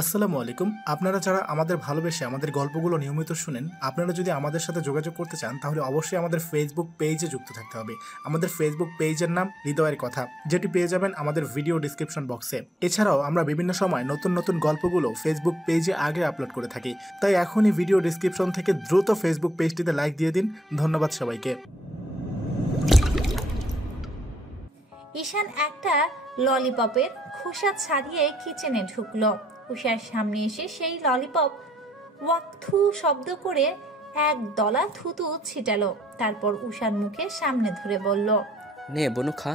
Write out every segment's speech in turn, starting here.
আসসালামু আলাইকুম। আপনারা যারা আমাদের ভালোবেসে আমাদের গল্পগুলো নিয়মিত শুনেন, আপনারা যদি আমাদের সাথে যোগাযোগ করতে চান তাহলে অবশ্যই আমাদের ফেসবুক পেজে যুক্ত থাকতে হবে। আমাদের ফেসবুক পেজের নাম হৃদয়ের কথা, যেটি পেয়ে যাবেন আমাদের ভিডিও ডিসক্রিপশন বক্সে। এছাড়াও আমরা বিভিন্ন সময় নতুন নতুন গল্পগুলো ফেসবুক পেজে আগে আপলোড করে থাকি, তাই এখনই ভিডিও ডিসক্রিপশন থেকে দ্রুত ফেসবুক পেজটিতে লাইক দিয়ে দিন। ধন্যবাদ সবাইকে। ঈশান একটা ললিপপের খোসা ছাড়িয়ে কিচেনে ঢুকলো। উষার সামনে এসে সেই ললিপপ ওয়াকথু শব্দ করে এক দলা থুতু ছিটালো। তারপর উষার মুখে সামনে ধরে বলল, নে বনু খা।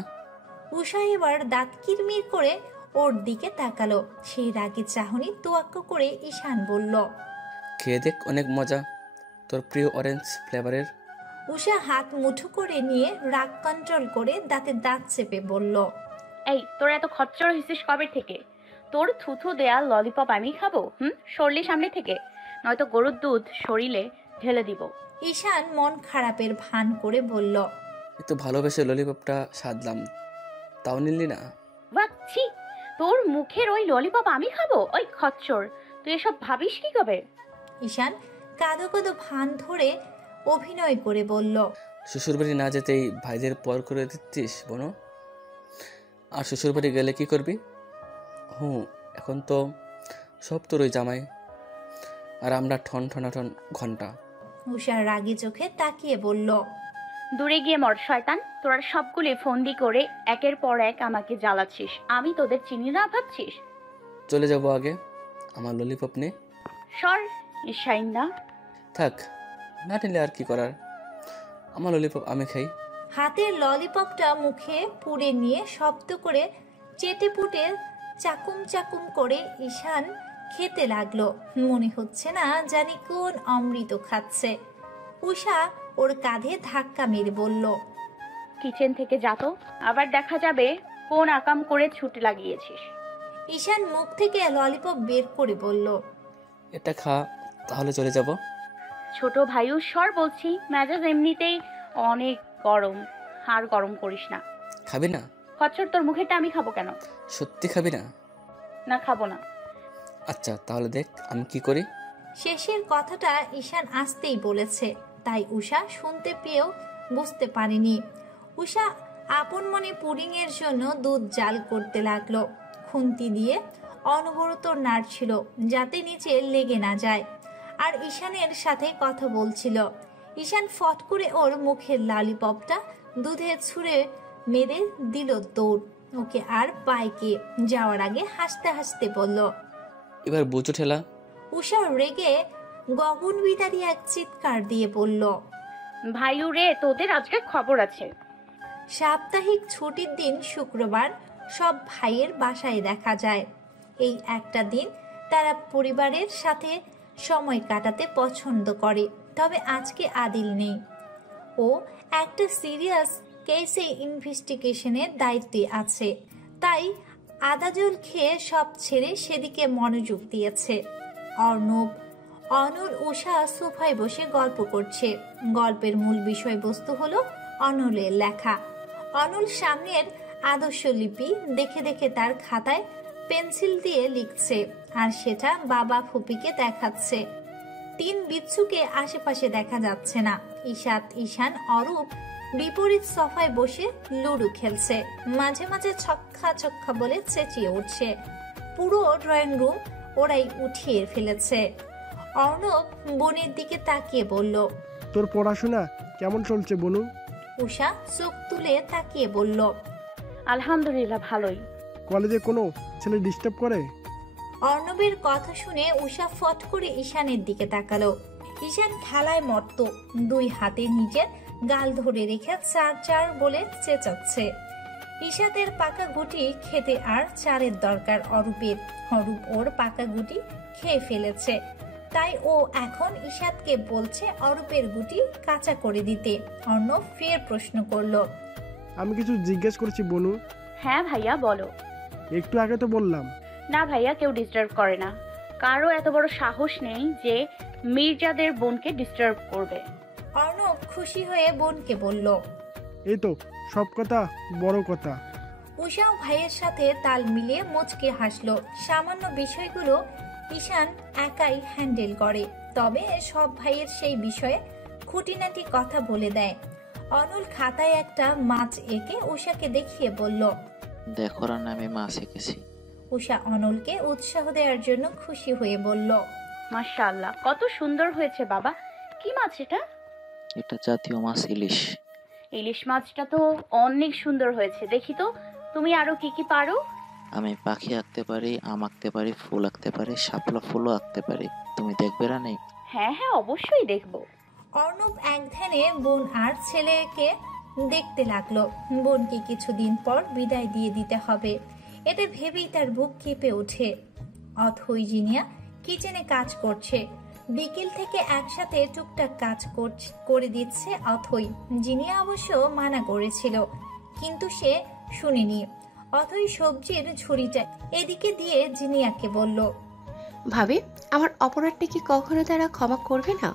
উষা এবার দাঁত কিরমির করে ওর দিকে তাকালো। সেই রাগী চাহনি তোয়াক্কা করে ঈশান বলল, খেয়ে দেখ, অনেক মজা, তোর প্রিয় অরেঞ্জ ফ্লেভারের। উষা হাত মুঠো করে নিয়ে রাগ কন্ট্রোল করে দাঁতে দাঁত চেপে বলল, এই তোর এত খচ্চর হইছিস কবে থেকে? তোর থুথু দেয়া ললিপপ আমি খাবো? সরলি সামনে থেকে, নয়তো গরুর দুধ শরীরে ঢেলে দিব। ঈশান মন খারাপের ভান করে বলল, এত ভালোবেসে ললিপপটা সাধলাম, তাও নিলি না। বাচ্ছি, তোর মুখের ওই ললিপপ আমি খাবো? ওই খচ্চর, তুই এসব ভাবিস কি কবে? ঈশান কাঁদো কাঁদো ভান ধরে অভিনয় করে বলল, শ্বশুরবাড়ি না যেতেই ভাইদের পর করে দিচ্ছিস বনু। আর শ্বশুরবাড়ি গেলে কি করবি? এখন তো সব তোর ওই জামাই, আর আমরা ঠন ঠনাঠন ঘন্টা। উষার রাগী চোখে তাকিয়ে বলল, দূরে গিয়ে মর শয়তান, তোরা সবগুলি ফন্দি করে একের পর এক আমাকে জ্বালাচ্ছিস। আমি তোদের চিনি না ভাবছিস? চলে যাব আগে, আমার ললিপপ নে। সর ঈশাইন না। থাক, না নিলে আর কি করার, আমার ললিপপ আমি খাই। হাতের ললিপপটা মুখে পুড়ে নিয়ে শব্দ করে চেটে পুটে চাকুম চাকুম করে ঈশান খেতে লাগলো। মনে হচ্ছে না জানি কোন অমৃত খাচ্ছে। উষা ওর কাঁধে ধাক্কা মেরে বলল, কিচেন থেকে যা তো, আবার দেখা যাবে কোন আকাম করে ছুটি লাগিয়েছিস। ঈশান মুখ থেকে ললিপপ বের করে বলল, এটা খা, তাহলে চলে যাব। ছোট ভাইও সর বলছি, মেজাজ এমনিতেই অনেক গরম, আর গরম করিস না। খাবি না? খচ্চর, তোর মুখেরটা আমি খাবো কেন? সত্যি খাবি না? না, খাবো না। আচ্ছা তাহলে দেখ আমি কি করি। শেষের কথাটা ঈশান আসতেই বলেছে, তাই উষা শুনতে পেয়েও বুঝতে পারেনি। উষা আপন মনে পুডিং এর জন্য দুধ জাল করতে লাগলো। খুন্তি দিয়ে অনবরত নাড়ছিল যাতে নিচে লেগে না যায়, আর ঈশানের সাথে কথা বলছিল। ঈশান ফট করে ওর মুখের ললিপপটা দুধে ছুঁড়ে মেরে দিল দৌড়। ওকে আর বাইকে যাওয়ার আগে হাসতে হাসতে বলল, এবার বুঝো ঠেলা। উষা রেগে গগন বিদারী এক চিৎকার দিয়ে বলল, ভাইউ রে, তোদের আজকে খবর আছে। সাপ্তাহিক ছুটির দিন শুক্রবার সব ভাইয়ের বাসায় দেখা যায়। এই একটা দিন তারা পরিবারের সাথে সময় কাটাতে পছন্দ করে। তবে আজকে আদিল নেই, ও একটা সিরিয়াস কেসে ইনভেস্টিগেশনের দায়িত্বে আছে, তাই আদাজল খেয়ে সব ছেড়ে সেদিকে মনোযোগ দিয়েছে। অর্ণব, অনল, উষা সোফায় বসে গল্প করছে। গল্পের মূল বিষয়বস্তু হলো অনলের লেখা। অনল সামনের আদর্শলিপি দেখে দেখে তার খাতায় পেন্সিল দিয়ে লিখছে, আর সেটা বাবা ফুপিকে দেখাচ্ছে। তিন বিচ্ছুকে আশেপাশে দেখা যাচ্ছে না। ঈশাত, ঈশান, অরূপ বিপরীত সোফায় বসে লুডো খেলছে। মাঝে মাঝে ছক্কা ছক্কা বলে চেঁচিয়ে উঠছে। পুরো ড্রয়িং রুম ওরাই উঠিয়ে ফেলেছে। অর্ণব বোনের দিকে তাকিয়ে বলল, তোর পড়াশোনা কেমন চলছে বনু? উষা চোখ তুলে তাকিয়ে বলল, আলহামদুলিল্লাহ ভালোই। কলেজে কোনো ছেলে ডিস্টার্ব করে? অর্ণবের কথা শুনে উষা ফট করে ঈশানের দিকে তাকালো। ঈশান খেলায় মত্ত, দুই হাতে নিজের গাল ধরে রেখে চার চার বলে চেঁচাচ্ছে। ঈশাতের পাকা গুটি খেতে আর চারের দরকার অরূপের। অরূপ ওর পাকা গুটি খেয়ে ফেলেছে, তাই ও এখন ঈশাতকে বলছে অরূপের গুটি কাঁচা করে দিতে। অর্ণব ফের প্রশ্ন করলো, আমি কিছু জিজ্ঞেস করছি বনু। হ্যাঁ ভাইয়া বলো। একটু আগে তো বললাম। না ভাইয়া, কেউ ডিস্টার্ব করে না। কারো এত বড় সাহস নেই যে মির্জাদের বোনকে ডিস্টার্ব করবে। অর্ণব খুশি হয়ে বোনকে বলল, এই তো সব কথা বড় কথা। উষাও ভাইয়ের সাথে তাল মিলিয়ে মুচকে হাসলো। সামান্য বিষয়গুলো ঈশান একাই হ্যান্ডেল করে, তবে সব ভাইয়ের সেই বিষয়ে খুঁটিনাটি কথা বলে দেয়। অনল খাতায় একটা মাছ এঁকে উষাকে দেখিয়ে বলল, দেখো রান্না, আমি মাছ এঁকেছি। উষা অনলকে উৎসাহ দেওয়ার জন্য খুশি হয়ে বলল, মাশাআল্লাহ, কত সুন্দর হয়েছে বাবা। কি মাছ এটা? এটা জাতীয় মাছ, ইলিশ। ইলিশ মাছটা তো অনেক সুন্দর হয়েছে। দেখি তো তুমি আরো কি কি পারো। আমি পাখি আঁকতে পারি, আম আঁকতে পারি, ফুল আঁকতে পারি, শাপলা ফুলও আঁকতে পারি। তুমি দেখবে রানী? হ্যাঁ হ্যাঁ, অবশ্যই দেখবো। অর্ণব এক ধ্যানে বোন আর ছেলেকে দেখতে লাগলো। বোনকে কিছুদিন পর বিদায় দিয়ে দিতে হবে, এটা ভেবেই তার বুক কেঁপে ওঠে। অথই জিনিয়া কিচেনে কাজ করছে। বিকেল থেকে একসাথে টুকটাক কাজ করে দিচ্ছে অথই। জিনিয়া অবশ্য মানা করেছিল, কিন্তু সে শুনেনি। অথই সবজির ঝুড়িটা এদিকে দিয়ে জিনিয়াকে বলল, ভাবি, আমার অপরাধটা কি কখনো তারা ক্ষমা করবে না?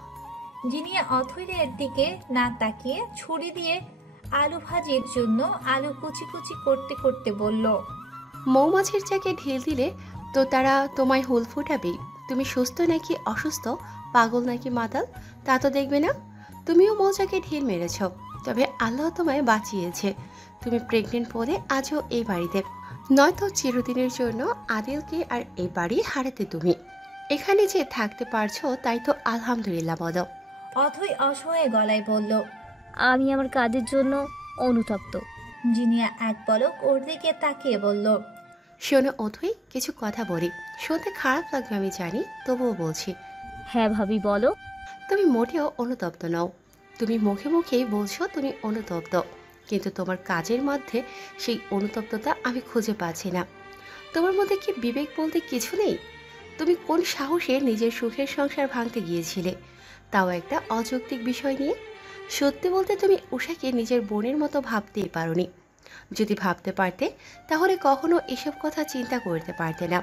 জিনিয়া অথৈরের দিকে না তাকিয়ে ছুরি দিয়ে আলু ভাজির জন্য আলু কুচি কুচি করতে করতে বলল, মৌমাছির চাকে ঢিল দিলে তো তারা তোমায় হুল ফুটাবেই। তুমি সুস্থ নাকি অসুস্থ, পাগল নাকি মাতাল, তা তো দেখবে না। তুমিও মৌচাকে ঢিল মেরেছ, তবে আল্লাহ তোমায় বাঁচিয়েছে। তুমি প্রেগনেন্ট বলে আজও এই বাড়িতে, নয়তো চিরদিনের জন্য আদিলকে আর এই বাড়ি হারাতে তুমি। এখানে যে থাকতে পারছো তাই তো আলহামদুলিল্লাহ বলো। অথই অসহায় গলায় বলল, আমি আমার কাজের জন্য অনুতপ্ত। জিনিয়া এক পলক ওর দিকে তাকিয়ে বলল, শোনো অথই, কিছু কথা বলি। শুনতে খারাপ লাগবে আমি জানি, তবুও বলছি। হ্যাঁ ভাবি, বলো। তুমি মোটেও অনুতপ্ত নও। তুমি মুখে মুখেই বলছো তুমি অনুতপ্ত, কিন্তু তোমার কাজের মধ্যে সেই অনুতপ্ততা আমি খুঁজে পাচ্ছি না। তোমার মধ্যে কি বিবেক বলতে কিছু নেই? তুমি কোন সাহসে নিজের সুখের সংসার ভাঙতে গিয়েছিলে, তাও একটা অযৌক্তিক বিষয় নিয়ে? সত্যি বলতে তুমি উষাকে নিজের বোনের মতো ভাবতেই পারোনি। যদি ভাবতে পারতে তাহলে কখনো এসব কথা চিন্তা করতে পারতে না।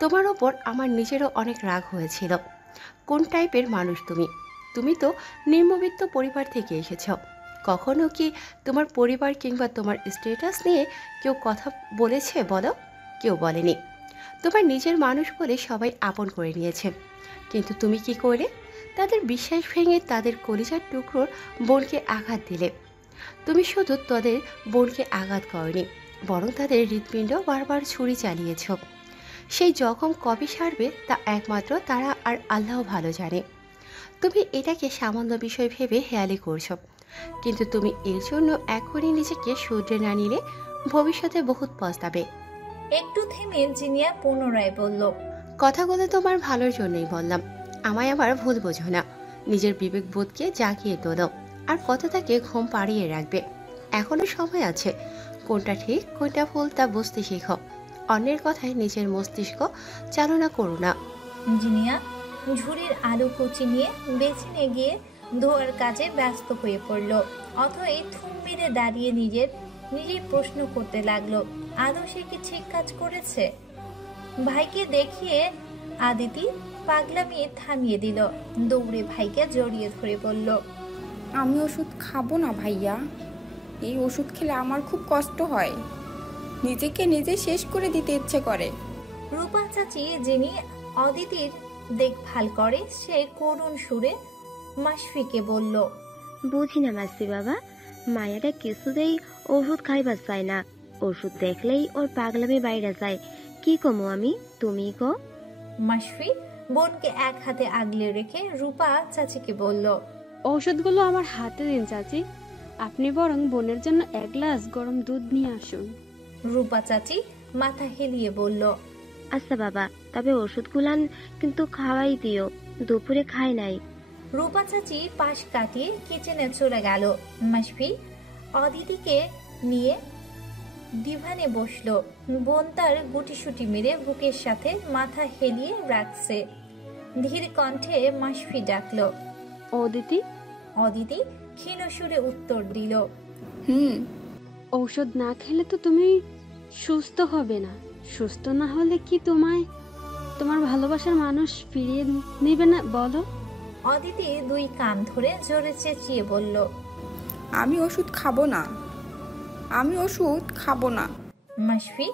তোমার ওপর আমার নিজেরও অনেক রাগ হয়েছিল। কোন টাইপের মানুষ তুমি? তুমি তো নিম্নবিত্ত পরিবার থেকে এসেছ। কখনো কি তোমার পরিবার কিংবা তোমার স্ট্যাটাস নিয়ে কেউ কথা বলেছে বলো? কেউ বলেনি। তোমার নিজের মানুষ বলে সবাই আপন করে নিয়েছে, কিন্তু তুমি কি করে তাদের বিশ্বাস ভেঙে তাদের কলিজার টুকরোর বোনকে আঘাত দিলে? তুমি শুধু তাদের বোনকে আঘাত করনি, বরং তাদের হৃৎপিণ্ড বারবার ছুরি চালিয়েছ। সেই জখম কবে সারবে তা একমাত্র তারা আর আল্লাহ ভালো জানে। তুমি এটাকে সামান্য বিষয় ভেবে হেয়ালি করছো, কিন্তু তুমি এর জন্য এখনই নিজেকে শুধরে না নিলে ভবিষ্যতে বহুত পস্তাবে। একটু থেমে জিনিয়া পুনরায় বলল, কথাগুলো তোমার ভালোর জন্যই বললাম। আমায় আবার ভুল বোঝো না। নিজের বিবেকবোধকে জাগিয়ে তোলো, আর কথাটাকে ঘুম পাড়িয়ে রাখবে। এখনো সময় আছে। কোনটা ঠিক কোনটা ভুল তা বুঝতে শেখো। অন্যের কথায় নিজের মস্তিষ্ক চালনা করো না। জিনিয়া ঝুড়ির আলু কুচি নিয়ে বেছিনে গিয়ে ধোয়ার কাজে ব্যস্ত হয়ে পড়ল। অথই থুম মেরে দাঁড়িয়ে নিজেই প্রশ্ন করতে লাগলো, আদৌ সে কি ঠিক কাজ করেছে? ভাইকে দেখিয়ে আদিতি পাগলামি থামিয়ে দিল। দৌড়ে ভাইকে জড়িয়ে ধরে বলল, আমি ওষুধ খাবো না ভাইয়া। এই ওষুধ খেলে আমার খুব কষ্ট হয়, নিজেকে নিজে শেষ করে দিতে ইচ্ছে করে। রূপা চাচি যিনি অদিতির দেখভাল করে, সে করুণ সুরে মাসফিকে বলল, বুঝি না মাসি বাবা, মায়াটা কিছুতেই ওষুধ খাইবার চায় না। ওষুধ দেখলেই ওর পাগলামি বাইরে যায়। কি কমো আমি, তুমি কো। মাসফি বোনকে এক হাতে আগলে রেখে রূপা চাচিকে বলল, ঔষধগুলো আমার হাতে দিন চাচি। আপনি বরং বোনের জন্য এক গ্লাস গরম দুধ নিয়ে আসুন। রূপা চাচি মাথা হেলিয়ে বলল, আচ্ছা বাবা, তবে ওষুধগুলান কিন্তু খাওয়াই দিও, দুপুরে খাই নাই। রূপা চাচি পাশ কাটিয়ে কিচেনে চলে গেল। মাসফি অদিতিকে নিয়ে ডিভানে বসলো। বোন তার গুটিসুটি মেরে বুকের সাথে মাথা হেলিয়ে রাখছে। ধীর কণ্ঠে মাসফি ডাকলো, অদিতি। অদিতি ক্ষীণ সুরে উত্তর দিল, ঔষধ না খেলে তো তুমি সুস্থ হবে না। সুস্থ না হলে কি তোমার ভালোবাসার মানুষ ফিরিয়ে নেবে না বলো? অদিতি দুই কান ধরে জোরে চেঁচিয়ে বলল, আমি ওষুধ খাবো না, আমি ওষুধ খাবো না। মাসফি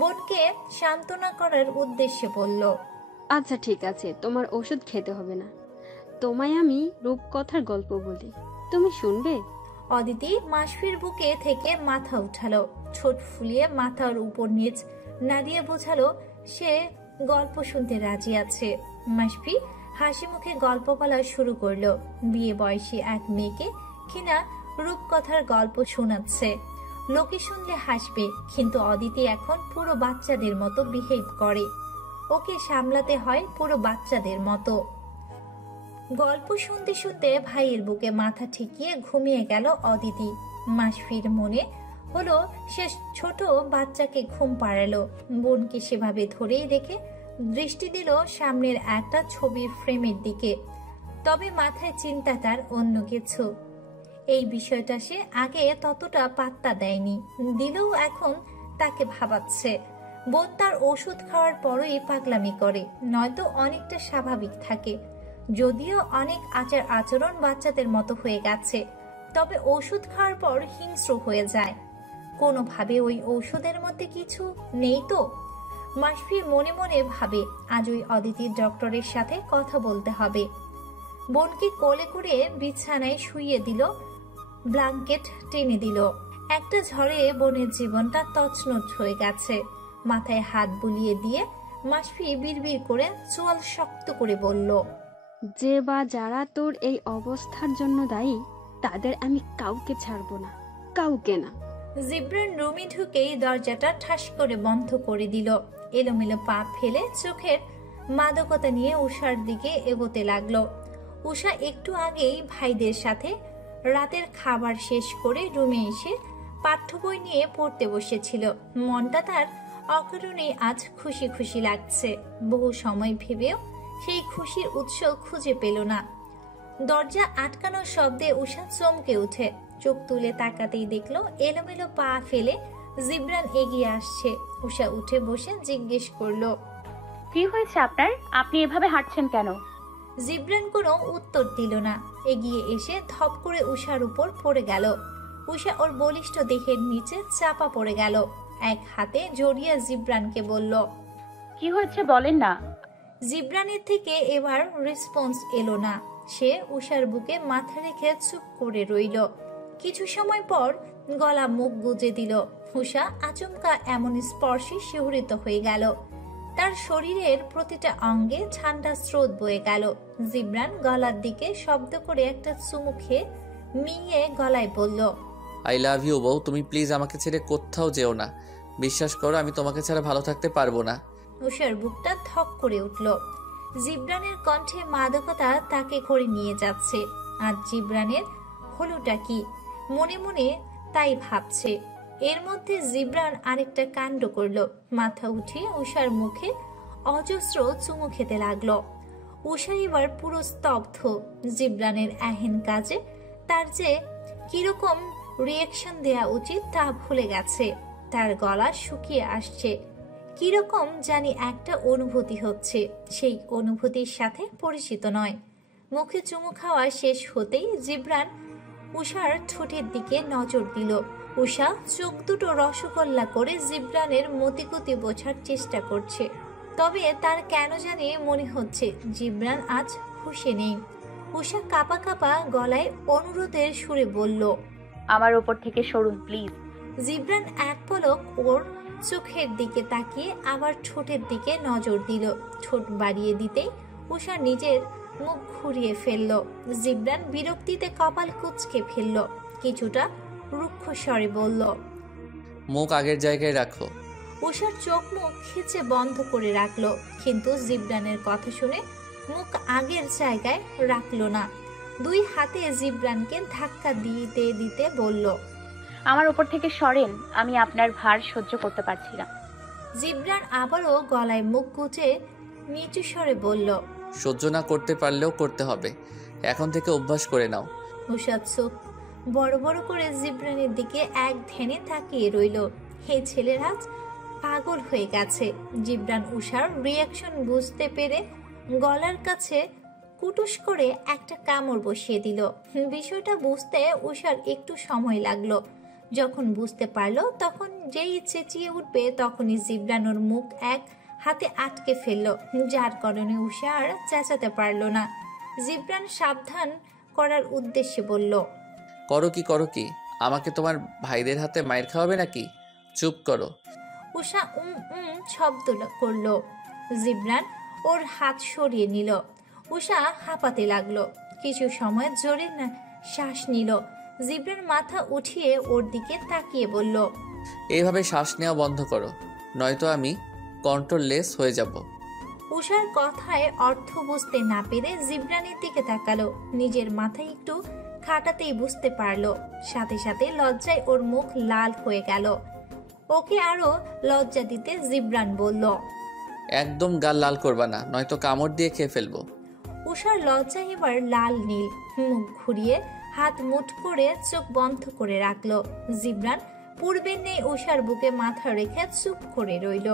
বোনকে সান্ত্বনা করার উদ্দেশ্যে বলল, আচ্ছা ঠিক আছে, তোমার ওষুধ খেতে হবে না। তোমায় আমি রূপকথার গল্প বলি, তুমি শুনবে? অদিতি মাসফির বুকে থেকে মাথা উঠালো, ঠোঁট ফুলিয়ে মাথার উপর নিচ নাড়িয়ে বোঝালো সে গল্প শুনতে রাজি আছে। মাসফি হাসি মুখে গল্প বলা শুরু করলো। বিয়ে বয়সী এক মেয়েকে কিনা রূপকথার গল্প শোনাচ্ছে। লোকে শুনলে হাসবে, কিন্তু অদিতি এখন পুরো বাচ্চাদের মতো বিহেভ করে। ওকে সামলাতে হয় পুরো বাচ্চাদের মতো। গল্প শুনতে শুনতে ভাইয়ের বুকে মাথা ঠেকিয়ে ঘুমিয়ে গেল অদিতি। মাসফির মনে হলো সে ছোট বাচ্চাকে ঘুম পাড়ালো। বোনকে সেভাবে ধরেই রেখে দৃষ্টি দিল সামনের একটা ছবির ফ্রেমের দিকে। তবে মাথায় চিন্তা তার অন্য কিছু। এই বিষয়টা সে আগে ততটা পাত্তা দেয়নি, দিলেও এখন তাকে ভাবাচ্ছে। বোন তার ওষুধ খাওয়ার পরই পাগলামি করে, নয়তো অনেকটা স্বাভাবিক থাকে। যদিও অনেক আচার আচরণ বাচ্চাদের মতো হয়ে গেছে, তবে ওষুধ খাওয়ার পর হিংস্র হয়ে যায়। কোনোভাবে ওই ঔষধের মধ্যে কিছু নেই তো? মাসফি মনে মনে ভাবে আজ ওই অদিতির ডক্টরের সাথে কথা বলতে হবে। বোনকে কোলে করে বিছানায় শুইয়ে দিল, ব্ল্যাঙ্কেট টেনে দিল। একটা ঝড়ে বোনের জীবনটা তছনছ হয়ে গেছে। মাথায় হাত বুলিয়ে দিয়ে মাসফি বিড়বিড় করে চোয়াল শক্ত করে বলল, যে বা যারা তোর এই অবস্থার জন্য দায়ী, তাদের আমি কাউকে ছাড়বো না, কাউকে না। জিবরান রুমে ঢুকেই দরজাটা ঠাস করে বন্ধ করে দিল। এলোমেলো পা ফেলে চোখের মাদকতা নিয়ে উষার দিকে এগোতে লাগলো। উষা একটু আগেই ভাইদের সাথে রাতের খাবার শেষ করে রুমে এসে পাঠ্য বই নিয়ে পড়তে বসেছিল। মনটা তার অকারণে আজ খুশি খুশি লাগছে। বহু সময় ভেবেও সেই খুশির উৎস খুঁজে পেল না। দরজা আটকানোর শব্দে উষা চমকে উঠে চোখ তুলে তাকাতেই দেখলো এলোমেলো পা ফেলে জিবরান এগিয়ে আসছে। উষা উঠে বসে জিজ্ঞেস করলো, কি হয়েছে আপনার? আপনি এভাবে হাঁটছেন কেন? জিবরান কোনো উত্তর দিল না। এগিয়ে এসে ধপ করে উষার উপর পড়ে গেল। উষা ওর বলিষ্ঠ দেহের নিচে চাপা পড়ে গেল। এক হাতে জড়িয়ে জিবরানকে বলল, কি হয়েছে বলেন না। জিবরানের থেকে এবার রেসপন্স এলো না। সে উষার বুকে মাথা রেখে চুপ করে রইল। কিছু সময় পর গলা মুখ গুজে দিল। উষা আচমকা এমন স্পর্শে শিহরিত হয়ে গেল। তার শরীরের প্রতিটা অঙ্গে ঠান্ডা স্রোত বয়ে গেল। জিবরান গলার দিকে শব্দ করে একটা চুমু খেয়ে মিয়ে গলায় বলল, আই লাভ ইউ বউ, তুমি প্লিজ আমাকে ছেড়ে কোথাও যেও না। বিশ্বাস করো আমি তোমাকে ছাড়া ভালো থাকতে পারবো না। উষার বুকটা ধক করে উঠল। জিবরানের কণ্ঠে মাদকতা তাকে করে নিয়ে যাচ্ছে। আর জিবরানের হলোটা কি? মনে মনে তাই ভাবছে। এর মধ্যে জিবরান আরেকটা কাণ্ড করলো। মাথা উঠিয়ে উষার মুখে অজস্র চুমু খেতে লাগলো। উষা এবার পুরো স্তব্ধ। জিবরানের এহেন কাজে তার যে কিরকম রিয়াকশন দেয়া উচিত তা ভুলে গেছে। তার গলা শুকিয়ে আসছে। কিরকম জানি একটা অনুভূতি হচ্ছে, সেই অনুভূতির সাথে পরিচিত নয়। মুখে চুমু খাওয়া শেষ হতেই জিবরান উষার ঠোঁটের দিকে নজর দিল। উষা চোখ দুটো রসগোল্লা করে জিবরানের মতিগতি বোঝার চেষ্টা করছে। তবে তার কেন জানি মনে হচ্ছে জিবরান আজ খুশি নেই। উষা কাঁপা কাঁপা গলায় অনুরোধের সুরে বলল, আমার উপর থেকে সরুন প্লিজ। জিবরান এক পলক ওর চোখের দিকে তাকিয়ে আবার ঠোঁটের দিকে নজর দিল। ঠোঁট বাড়িয়ে দিতেই উষা নিজের মুখ ঘুরিয়ে ফেলল। জিবরান বিরক্তিতে কপাল কুঁচকে ফেলল। কিছুটা রুক্ষ স্বরে বলল, মুখ আগের জায়গায় রাখো। উষার চোখ মুখ খিচে বন্ধ করে রাখলো, কিন্তু জিবরানের কথা শুনে মুখ আগের জায়গায় রাখলো না। দুই হাতে জিবরানকে ধাক্কা দিতে দিতে বলল, আমার উপর থেকে সরেন, আমি আপনার ভার সহ্য করতে পারছি না। জিবরান আবারও গলায় মুখ গুজে নিচু স্বরে বলল, সহ্য না করতে পারলেও করতে হবে, এখন থেকে অভ্যাস করে নাও। উষা চোখ বড় বড় করে জিবরানের দিকে এক ধ্যানে তাকিয়ে রইল। এই ছেলের আজ পাগল হয়ে গেছে। জিবরান উষার রিয়াকশন বুঝতে পেরে গলার কাছে কুটুস করে একটা কামড় বসিয়ে দিল। বিষয়টা বুঝতে উষার একটু সময় লাগলো। যখন বুঝতে পারলো তখন যেই চেঁচিয়ে উঠবে তখনই জিবরান ওর মুখ এক হাতে আটকে ফেললো, যার কারণে উষা আর চেঁচাতে পারলো না। জিবরান সাবধান করার উদ্দেশ্যে বলল, করো কি আমাকে তোমার ভাইদের হাতে মায়ের খাওয়াবে নাকি? চুপ করো। উষা শব্দ করলো। জিবরান ওর হাত সরিয়ে নিল। উষা হাঁপাতে লাগলো। কিছু সময় জোরে শ্বাস নিল। জিবরান মাথা উঠিয়ে ওর দিকে তাকিয়ে বলল, এইভাবে শ্বাস নেওয়া বন্ধ করো, নয়তো আমি কন্ট্রোললেস হয়ে যাব। উষার কথায় অর্থ বুঝতে না পেরে জিবরানের দিকে তাকালো। নিজের মাথায় একটু খাটাতেই বুঝতে পারলো। সাথে সাথে লজ্জায় ওর মুখ লাল হয়ে গেল। ওকে আরো লজ্জা দিতে জিবরান বলল, একদম গাল লাল করবা না, নয়তো কামড় দিয়ে খেয়ে ফেলবো। উষার লজ্জা এবার লাল নীল। মুখ ঘুরিয়ে হাত মুঠ করে চোখ বন্ধ করে রাখলো। জিবরান পূর্বের নেই উষার বুকে মাথা রেখে চুপ করে রইল।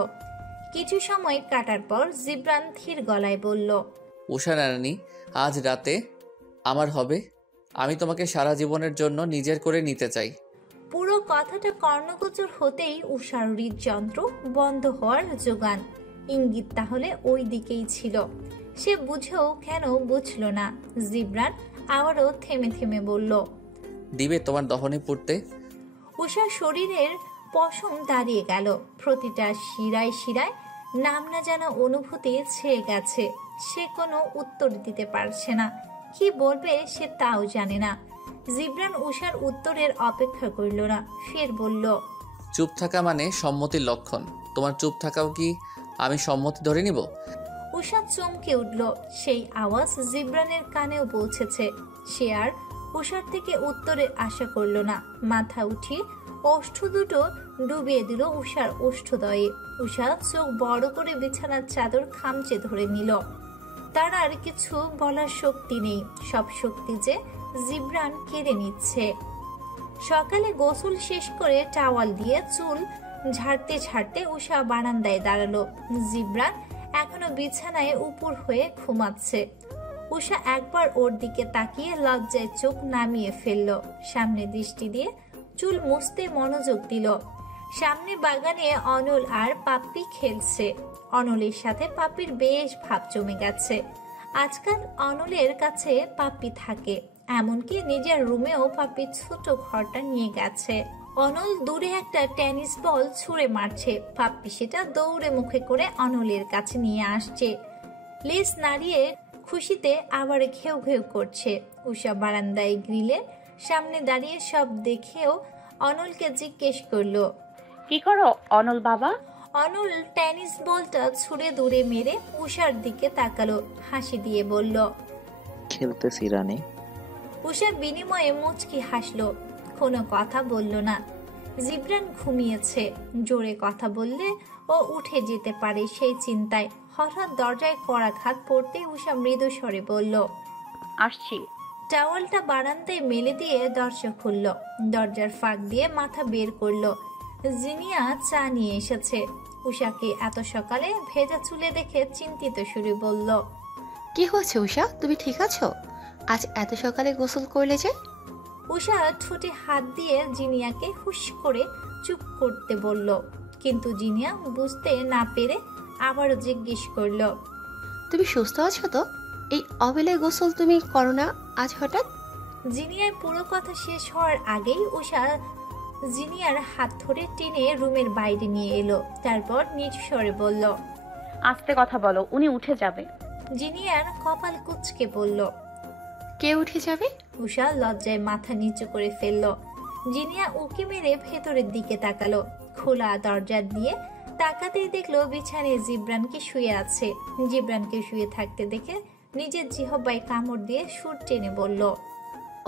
কিছু সময় কাটার পর জিবরান ধীর গলায় বলল, উষা রানী, আজ রাতে আমার হবে। আমি তোমাকে সারা জীবনের জন্য নিজের করে নিতে চাই। পুরো কথাটা কর্ণগোচর হতেই উষার হৃদযন্ত্র বন্ধ হওয়ার যোগান। ইঙ্গিত তাহলে ওই দিকেই ছিল। সে বুঝেও কেন বুঝল না। জিবরান আবারও থেমে থেমে বলল, দিবে তোমার দহনে পড়তে? উষার শরীরের পশম দাঁড়িয়ে গেল। প্রতিটা শিরায় শিরায় নাম না জানা অনুভূতি ছেয়ে গেছে। সে কোনো উত্তর দিতে পারছে না। কি বলবে সে তাও জানে না। জিবরান উষার উত্তরের অপেক্ষা করল না, ফের বলল, চুপ থাকা মানে সম্মতির লক্ষণ। তোমার চুপ থাকাও কি আমি সম্মতি ধরে নিব? উষা চমকে উঠল। সেই আওয়াজ জিবরানের কানেও পৌঁছেছে। সে আর উষার থেকে উত্তরের আশা করল না। মাথা উঠিয়ে ওষ্ঠ দুটো ডুবিয়ে দিল উষার ওষ্ঠদয়ে। উষা চোখ বড় করে বিছানার চাদর খামচে ধরে নিল। তার আর কিছু বলার শক্তি নেই। সব শক্তি যে জিবরান কেড়ে নিচ্ছে। সকালে গোসল শেষ করে টাওয়াল দিয়ে চুল ঝাড়তে ঝাড়তে উষা বারান্দায় দাঁড়ালো। জিবরান এখনো বিছানায় উপর হয়ে ঘুমাচ্ছে। উষা একবার ওর দিকে তাকিয়ে লজ্জায় চোখ নামিয়ে ফেলল। সামনে দৃষ্টি দিয়ে চুল মুছতে মনোযোগ দিল। সামনে বাগানে অনল আর পাপ্পি খেলছে। অনলের সাথে পাপ্পির বেশ ভাব জমে গেছে। আজকাল অনলের কাছে পাপ্পি থাকে, এমনকি নিজের রুমেও পাপ্পির ছোট ঘরটা নিয়ে গেছে। অনল দূরে একটা টেনিস বল ছুঁড়ে মারছে। পাপ্পি সেটা দৌড়ে মুখে করে অনলের কাছে নিয়ে আসছে। লেজ নাড়িয়ে খুশিতে আবার ঘেউ ঘেউ করছে। উষা বারান্দায় গ্রিলের সামনে দাঁড়িয়ে সব দেখেও অনলকে জিজ্ঞেস করলো, কি করো অনল বাবা? অনল টেনিস বলটা ছুঁড়ে দূরে মেরে উষার দিকে তাকালো। হাসি দিয়ে বলল, খেলতেছি রানী। উষা বিনিময়ে মুচকি হাসলো। কোনো কথা বলল না। জিবরান ঘুমিয়েছে। জোরে কথা বললে ও উঠে যেতে পারে সেই চিন্তায়। হঠাৎ দরজায় কড়াঘাত পড়তে উষা মৃদু স্বরে বলল, আসছি। টাওয়ালটা বারান্দায় মেলে দিয়ে দরজা খুলল। দরজার ফাঁক দিয়ে মাথা বের করলো। জিনিয়া চা নিয়ে এসেছে। উষাকে এত সকালে ভেজা চুলে দেখে চিন্তিত সুরে বলল, কি হয়েছে উষা, তুমি ঠিক আছো? আজ এত সকালে গোসল করলে যে? উষা ঠোঁটে হাত দিয়ে জিনিয়াকে হুশ করে চুপ করতে বলল। কিন্তু জিনিয়া বুঝতে না পেরে আবারও জিজ্ঞেস করল, তুমি সুস্থ আছো তো? এই অবেলায় গোসল তুমি করো না আজ হঠাৎ? জিনিয়ার পুরো কথা শেষ হওয়ার আগেই উষা জিনিয়ার হাত ধরে টেনে রুমের বাইরে নিয়ে এলো। তারপর নিচু স্বরে বলল, আস্তে কথা বলো, উনি উঠে যাবে। জিনিয়ার কপাল কুঁচকে বলল, কে উঠে যাবে? উষা লজ্জায় মাথা নিচু করে ফেলল। জিনিয়া উকি মেরে ভেতরের দিকে তাকালো। খোলা দরজা দিয়ে তাকাতেই দেখলো বিছানায় জিবরানকে শুয়ে আছে। জিবরানকে শুয়ে থাকতে দেখে নিজের জিহ্বায় কামড় দিয়ে সুর টেনে বলল,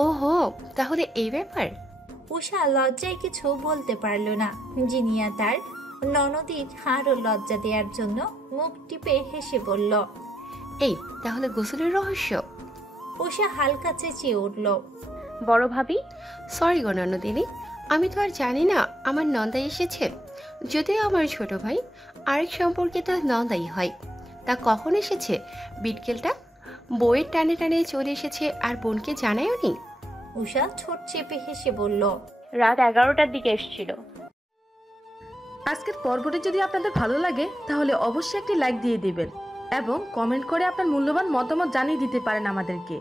ওহো, তাহলে এই ব্যাপার। উষা লজ্জায় কিছু বলতে পারল না। জিনিয়া তার ননদীর আরো লজ্জা দেওয়ার জন্য মুখ টিপে হেসে বলল, এই তাহলে গোসলের রহস্য? উষা হালকা চেঁচিয়ে উঠল, বড় ভাবি। সরি গো নন্দিনী, আমি তো আর জানি না আমার নন্দাই এসেছে। যদিও আমার ছোট ভাই আরেক সম্পর্কে তো নন্দাই হয়। তা কখন এসেছে বিটকেলটা? বইয়ের টানে টানে চলে এসেছে আর বোনকে জানায়ও নি। উষা ঠোঁট চেপে হেসে বলল, রাত 11টার দিকে এসেছিল। আজকের পর্বটি যদি আপনাদের ভালো লাগে তাহলে অবশ্যই একটি লাইক দিয়ে দিবেন এবং কমেন্ট করে আপনার মূল্যবান মতামত জানিয়ে দিতে পারেন আমাদেরকে।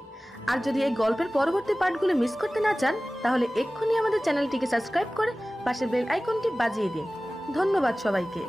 আর যদি এই গল্পের পরবর্তী পার্টগুলো মিস করতে না চান তাহলে এক্ষুনি আমাদের চ্যানেলটিকে সাবস্ক্রাইব করে পাশের বেল আইকনটি বাজিয়ে দিন। ধন্যবাদ সবাইকে।